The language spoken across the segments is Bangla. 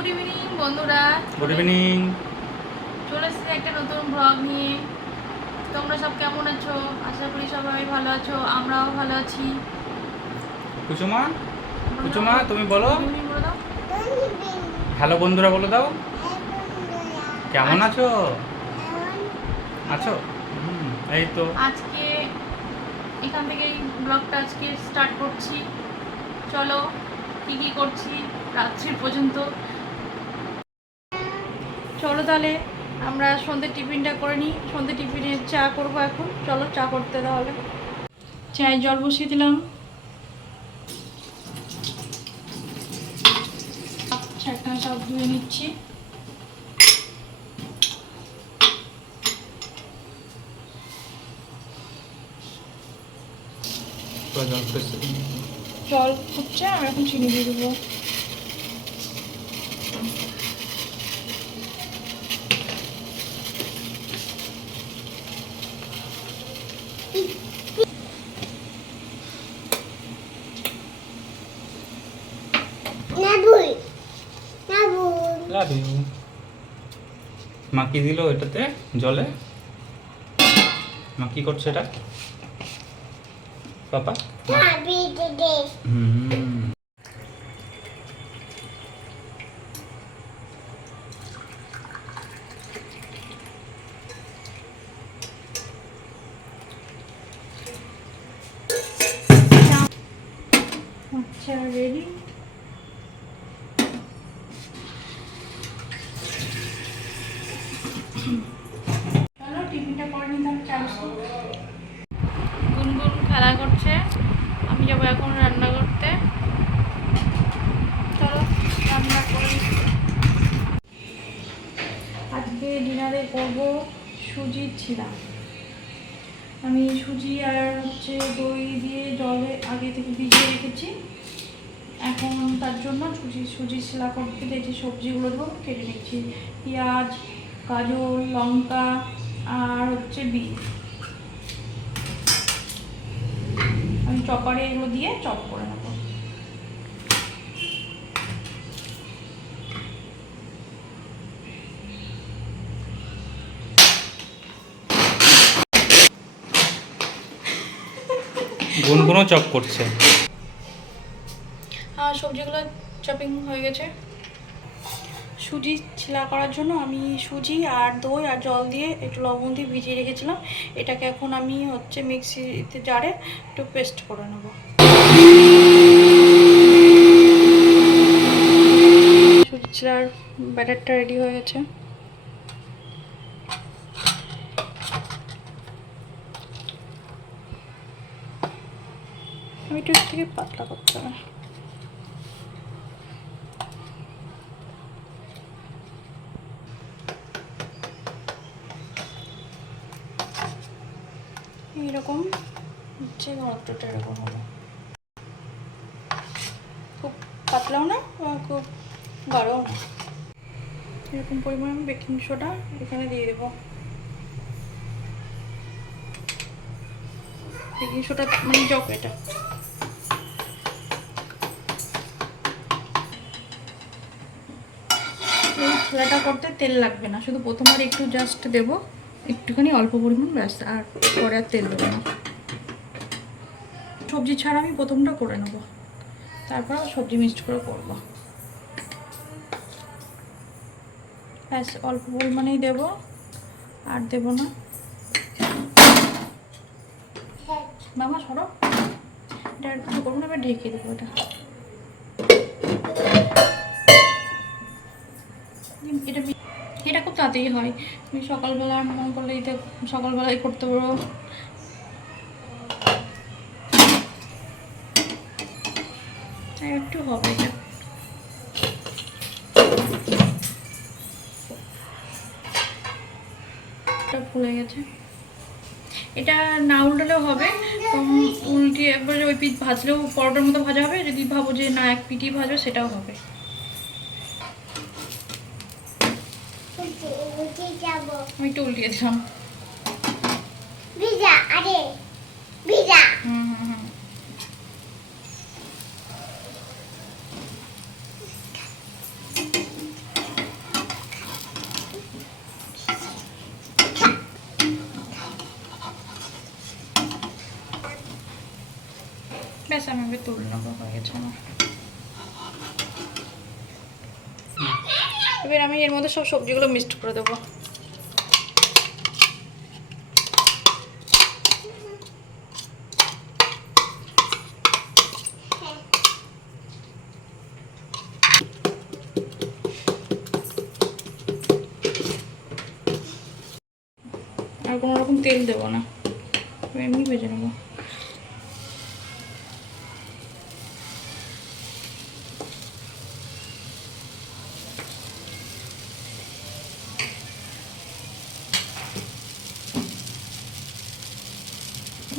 গুড ইভিনিং বন্ধুরা। গুড ইভিনিং চলে এসেছি একটা নতুন ব্লগ নিয়ে। তোমরা সব কেমন আছো? আশা করি সবাই ভালো আছো আমরাও ভালো আছি। কুচুমা? কুচুমা তুমি বলো? হ্যালো বন্ধুরা বলে দাও। কেমন আছো? আছো? এই তো। আজকে এখান থেকেই ব্লগটা আজকে স্টার্ট করছি। চলো কি কি করছি রাত্রির পর্যন্ত। চলো তাহলে আমরা সন্ধ্যে টিফিনটা করে নিই। সন্ধ্যে টিফিনে চা করব এখন। চলো চা করতে তাহলে। চায়ে জল বসিয়ে দিলাম। সব ধুয়ে নিচ্ছি। জল ফুটছে আমি এখন চিনি দিয়ে দেবো। লাভ ইউ মা কি দিল এটাতে? জলে? মা কি করছে এটা? পাপা? দিদি হুম আচ্ছা রেডি চলো টিফিনটা করে নিতাম চালছি গুনগুন খেলা করছে। আমি যাব এখন রান্না করতে। চলো রান্না করি আজকে ডিনারে করব সুজির ছিলা আমি সুজি আর হচ্ছে দই দিয়ে জলে আগে থেকে ভিজিয়ে রেখেছি। এখন তার জন্য সুজি সুজি শিলা করতে যে সবজিগুলো দেবো কেটে নিচ্ছি। পেঁয়াজ গাজর লঙ্কা আর হচ্ছে বিট আমি চপারে এগুলো দিয়ে চপ করে নেব। গুনগুনও চপ করছে। আর সবজিগুলো চপিং হয়ে গেছে। সুজি ছিলা করার জন্য আমি সুজি আর দই আর জল দিয়ে একটু লবণ দিয়ে ভিজিয়ে রেখেছিলাম। এটাকে এখন আমি হচ্ছে মিক্সিতে জারে একটু পেস্ট করে নেব। সুজি ছিলার ব্যাটারটা রেডি হয়ে গেছে। আমি একটু থেকে পাতলা করতে হবে। এইরকম হচ্ছে ঘনত্বটা এরকম হবে খুব পাতলাও না খুব গাঢ়ও না। এরকম পরিমাণ বেকিং সোডা এখানে দিয়ে দেবো। বেকিং সোডা মানে জক এটা। এই ছোলাটা করতে তেল লাগবে না শুধু প্রথমবার একটু জাস্ট দেবো। একটুখানি অল্প পরিমাণ, ব্যাস, আর পরে আর তেল দেবো না। সবজি ছাড়া আমি প্রথমটা করে নেব। তারপর সবজি মিক্সড করে করব। ব্যাস, অল্প পরিমাণেই দেব, আর দেব না। মামা, সরো। এটা কিছু করব না, এবার ঢেকে দেবো এটা। এটা এটা খুব তাড়াতাড়ি হয়। তুমি সকালবেলা মন করলে এটা সকালবেলাই করতে পারো। একটু হবে এটা। ফুলে গেছে। এটা না উল্টালেও হবে। উল্টে একবার ওই পিঠ ভাজলেও পরোটার মতো ভাজা হবে। যদি ভাবো যে না, এক পিঠই ভাজবে, সেটাও হবে। আমি একটু উল্টিয়ে দিলাম। ভিজা আরে ভিজা। হুম হুম হুম। ব্যাস আমি তুলে নেব এবার আমি এর মধ্যে সব সবজিগুলো মিক্সড করে দেবো। কোনো রকম তেল দেবো না। এমনি ভেজে নেব।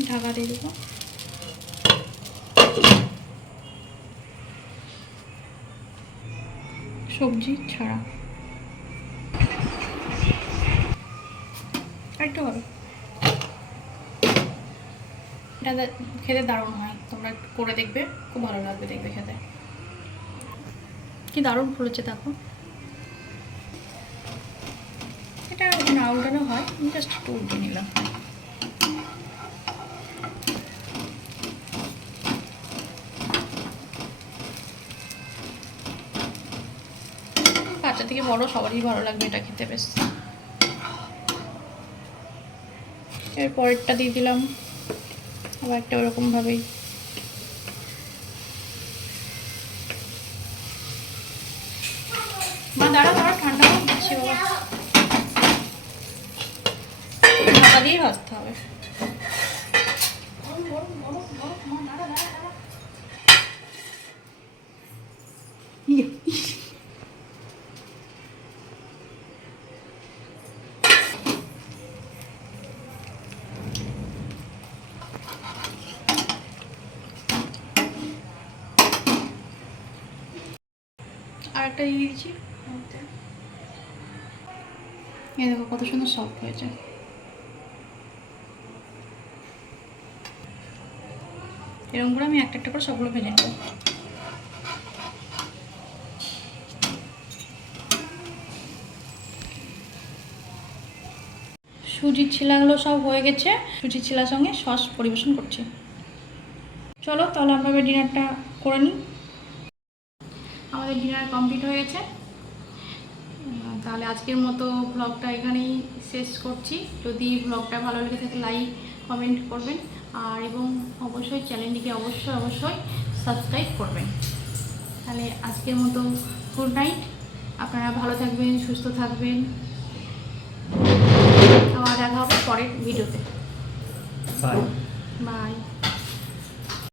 ঢাকা দিয়ে দেবো। সবজি ছাড়া। একটু হবে এটা খেতে দারুণ হয়, তোমরা করে দেখবে, খুব ভালো লাগবে দেখবে খেতে। কি দারুণ ফুলেছে দেখো। এটা না উল্টানো হয় জাস্ট একটু উল্টে নিলাম। বাচ্চা থেকে বড় সবারই ভালো লাগবে এটা খেতে, বেশ। এর পরেরটা দিয়ে দিলাম। আবার একটা ওরকমভাবেই দাঁড়া ঠান্ডা দিয়ে ভাজতে হবে গরম, গরম, গরম, গরম, মা দাঁড়া, দাঁড়া, দাঁড়া। ইয়ে, ইস। আর একটা দিয়ে দিচ্ছি। এই দেখো কত সুন্দর সফট হয়েছে। এরকম করে আমি একটা একটা করে সবগুলো ভেজে নেব। সুজির ছিলাগুলো সব হয়ে গেছে। সুজির ছিলার সঙ্গে সস পরিবেশন করছি। চলো তাহলে আমরা ডিনারটা করে নিই। আমাদের ডিনার কমপ্লিট হয়ে গেছে। তাহলে আজকের মতো ব্লগটা এখানেই শেষ করছি। যদি ব্লগটা ভালো লেগে থাকে লাইক কমেন্ট করবেন। আর এবং অবশ্যই চ্যানেলটিকে অবশ্যই অবশ্যই সাবস্ক্রাইব করবেন। তাহলে আজকের মতো গুড নাইট আপনারা ভালো থাকবেন সুস্থ থাকবেন। আবার দেখা হবে পরের ভিডিওতে বাই বাই